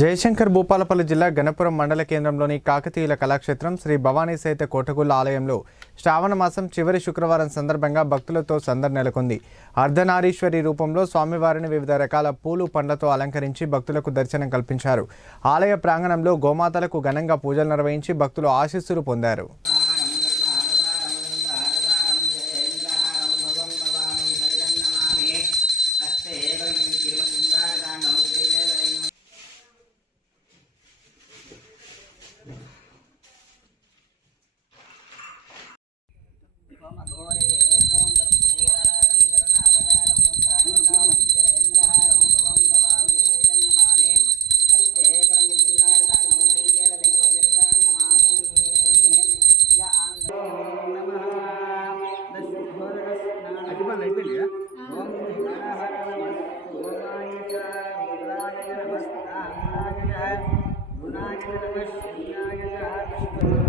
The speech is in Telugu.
జయశంకర్ భూపాలపల్లి జిల్లా గణపురం మండల కేంద్రంలోని కాకతీయుల కళాక్షేత్రం శ్రీ భవానీ సహిత కోటగుళ్ళ ఆలయంలో శ్రావణ మాసం చివరి శుక్రవారం సందర్భంగా భక్తులతో సందడి నెలకొంది. అర్ధనారీశ్వరి రూపంలో స్వామివారిని వివిధ రకాల పూలు పండ్లతో అలంకరించి భక్తులకు దర్శనం కల్పించారు. ఆలయ ప్రాంగణంలో గోమాతలకు ఘనంగా పూజలు నిర్వహించి భక్తులు ఆశీస్సులు పొందారు. गुणाय नमः